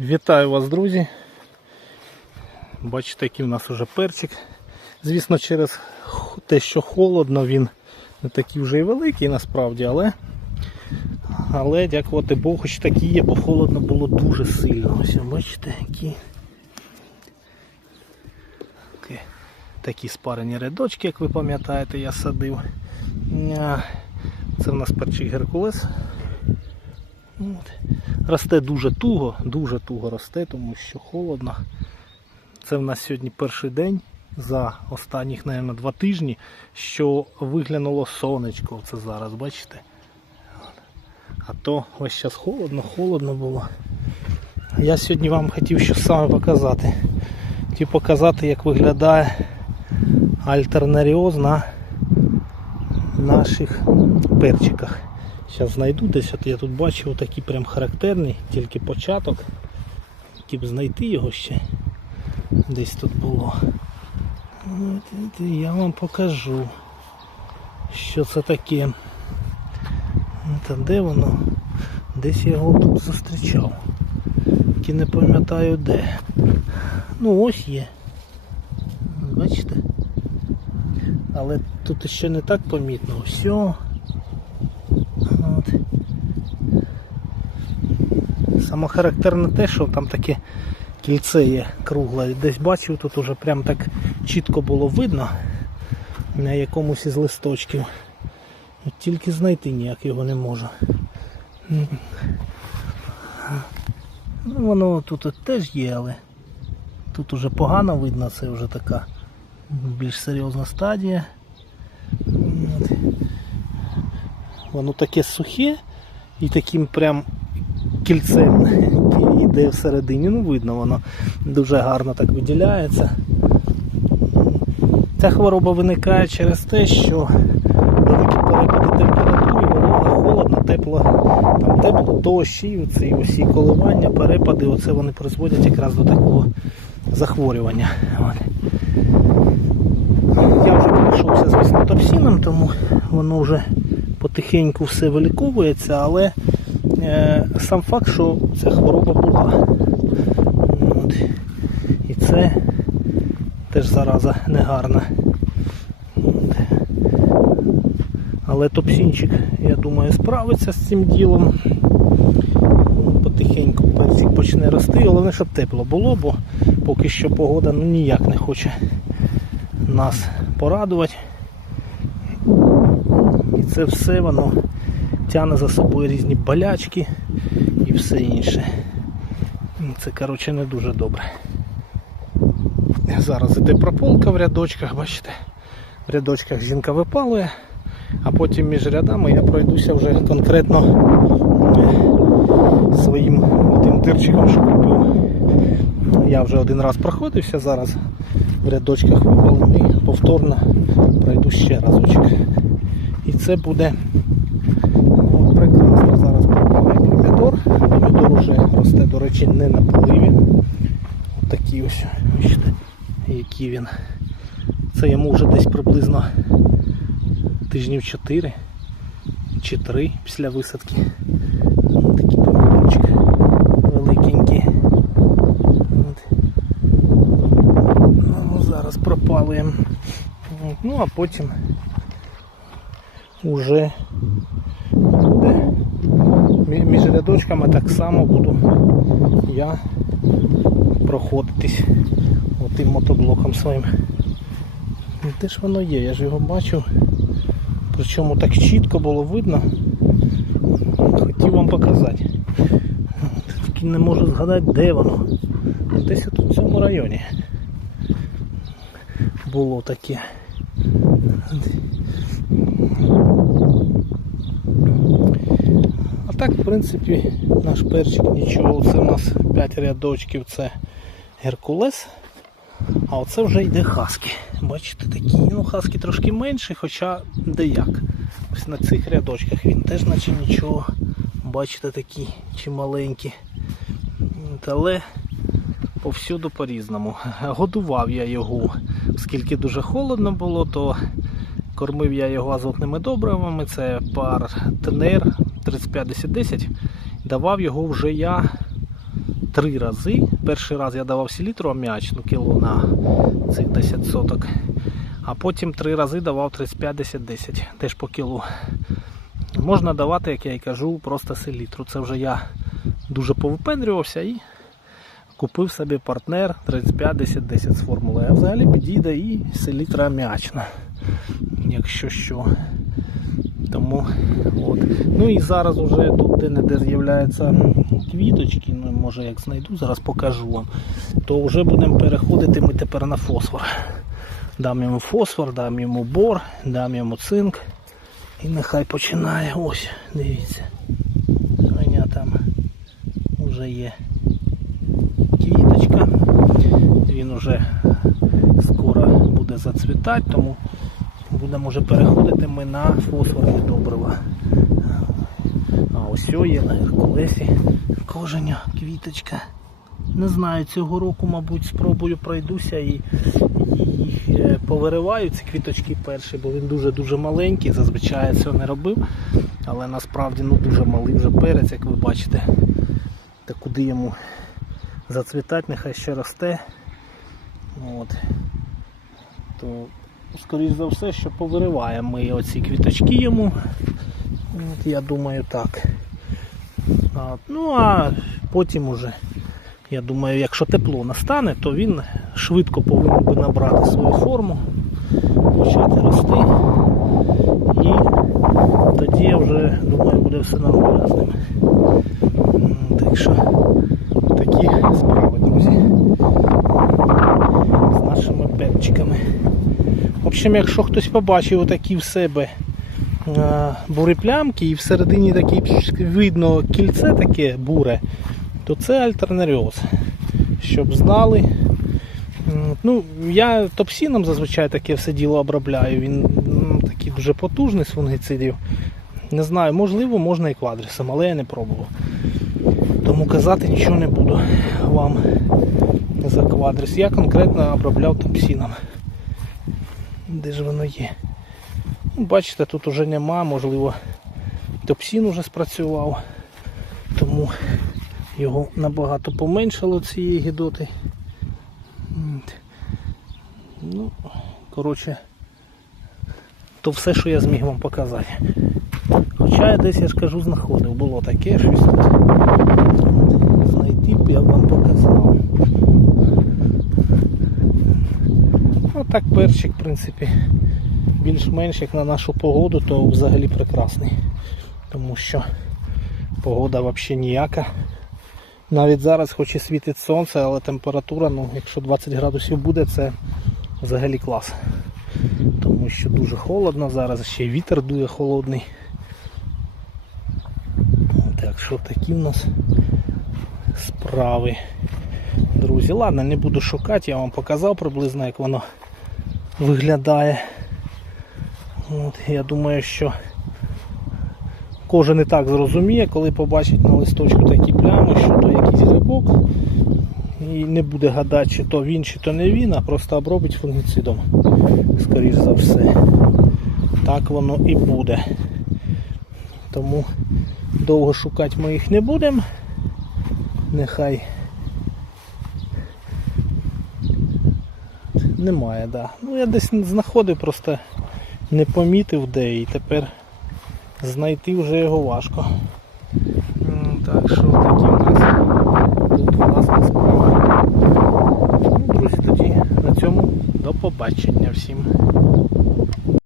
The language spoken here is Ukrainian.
Вітаю вас, друзі. Бачите, який в нас уже перчик. Звісно, через те, що холодно, він не такий вже і великий насправді, але, але дякувати Богу, хоч такі є, бо холодно було дуже сильно. Ось бачите, які такі, такі спарені рядочки, як ви пам'ятаєте, я садив. Це в нас перчик Геркулес. От. Росте дуже туго, дуже туго росте, тому що холодно. Це в нас сьогодні перший день за останніх, мабуть, два тижні, що виглянуло сонечко. Це зараз, бачите? А то ось зараз холодно, холодно було. Я сьогодні вам хотів що саме показати. Хотів показати, як виглядає альтернаріоз на наших перчиках. Зараз знайду десь, от я тут бачив такий прям характерний, тільки початок. Б знайти його ще. Десь тут було. От, я вам покажу, що це таке. Та де воно? Десь я його тут зустрічав. Тільки не пам'ятаю де. Ну ось є. Бачите? Але тут ще не так помітно. Все. От. Саме характерне те, що там таке кільце є кругле. Десь бачив, тут уже прям так чітко було видно на якомусь із листочків. От тільки знайти ніяк його не можу. Ну, воно тут теж є, але тут уже погано видно, це вже така більш серйозна стадія. Воно таке сухе і таким прям кільцем йде всередині. Ну, видно, воно дуже гарно так виділяється. Ця хвороба виникає через те, що великі перепади температури, волога, холодно, тепло, там тепло, дощ, і оці усі коливання, перепади, оце вони призводять якраз до такого захворювання. Я вже пройшовся з віснотопсіном, тому воно вже потихеньку все виліковується, але сам факт, що ця хвороба була. От. І це теж зараза негарна. От. Але топсінчик, я думаю, справиться з цим ділом. Потихеньку перчик почне рости, головне, щоб тепло було, бо поки що погода ну, ніяк не хоче нас порадувати. І це все воно тягне за собою різні болячки і все інше. Це, коротше, не дуже добре. Зараз іде прополка в рядочках, бачите? В рядочках жінка випалує, а потім між рядами я пройдуся вже конкретно е, своїм тим дирчиком, що купив. Я вже один раз проходився, зараз в рядочках випалений, повторно пройду ще разочок. І це буде ну, прекрасно. Зараз попробую помідор. Помідор вже росте, до речі, не на поливі. От такий ось, бачите, який він. Це йому вже десь приблизно тижнів 4 чи 3 після висадки. Ось такі помідорчики великенькі. Ну, зараз пропалуємо. Ну а потім уже між рядочками так само буду я проходитись отим мотоблоком своїм. Ну, Де ж воно є? Я ж його бачив. Причому так чітко було видно. Хотів вам показати. Тільки не можу згадати, де воно. Десь тут в цьому районі було таке. Так, в принципі, наш перчик нічого. Це у нас 5 рядочків, це Геркулес. А оце вже йде хаски. Бачите, такі. Ну, хаски трошки менші, хоча деяк. Ось на цих рядочках він теж наче нічого. Бачите, такі чималенькі. От, Але повсюду по-різному. Годував я його, оскільки дуже холодно було, то кормив я його азотними добривами. Це пар ТНР 351010. Давав його вже я три рази. Перший раз я давав селітру аміачну кіло на цих 10 соток. А потім три рази давав 35-10-10, теж по кілу. Можна давати, як я і кажу, просто селітру. Це вже я дуже повипендрювався і купив собі партнер 35-10-10 з формулою. А взагалі підійде і селітра аміачна, якщо що. Тому от. Ну і зараз вже тут де-не-де з'являються квіточки, ну може як знайду, зараз покажу вам. То вже будемо переходити ми тепер на фосфор. Дам йому фосфор, дам йому бор, дам йому цинк. І нехай починає. Ось, дивіться. Коня там вже є квіточка. Він вже скоро буде зацвітати, тому будемо вже переходити ми на фосфорні добрива. А ось є на Геркулесі коженя, квіточка. Не знаю, цього року, мабуть, спробую пройдуся і їх е, повириваю, ці квіточки перші, бо він дуже-дуже маленький, зазвичай я цього не робив. Але насправді ну, дуже малий вже перець, як ви бачите. Та куди йому зацвітати, нехай ще росте. От. То, скоріш за все, що повириваємо ми оці квіточки йому. От, я думаю так. А, ну а потім уже, я думаю, якщо тепло настане, то він швидко повинен би набрати свою форму, почати рости. І тоді я вже думаю буде все нормально з ним. Так що такі справи, друзі. З нашими. В общем, якщо хтось побачив отакі в себе е, і всередині таке видно кільце таке буре, то це альтернаріоз. Щоб знали. Ну, я топсіном зазвичай таке все діло обробляю. Він такий дуже потужний з фунгицидів. Не знаю, можливо, можна і квадрісом, але я не пробував. Тому казати нічого не буду вам за квадрис. Я конкретно обробляв топсіном. Де ж воно є? Ну, Бачите, тут уже нема, можливо, топсін уже спрацював, тому його набагато поменшало цієї гідоти. Ну, коротше, то все, що я зміг вам показати. Хоча я десь, я ж кажу, знаходив, було таке щось. Знайти б я вам показав. Ну так перчик, в принципі, більш-менш як на нашу погоду, то взагалі прекрасний. Тому що погода взагалі ніяка. Навіть зараз хоч і світить сонце, але температура, ну, якщо 20 градусів буде, це взагалі клас. Тому що дуже холодно зараз, ще й вітер дує холодний. Так що такі в нас справи. Друзі, ладно, не буду шукати, я вам показав приблизно, як воно виглядає. От, я думаю, що кожен і так зрозуміє, коли побачить на листочку такі плями, що то якийсь грибок. І не буде гадати, чи то він, чи то не він, а просто обробить фунгіцидом. Скоріш за все. Так воно і буде. Тому довго шукати ми їх не будемо. Нехай немає, да. Ну я десь знаходив, просто не помітив де і тепер знайти вже його важко. Так що такі у нас тут власна справа. Ну, друзі, тоді на цьому до побачення всім.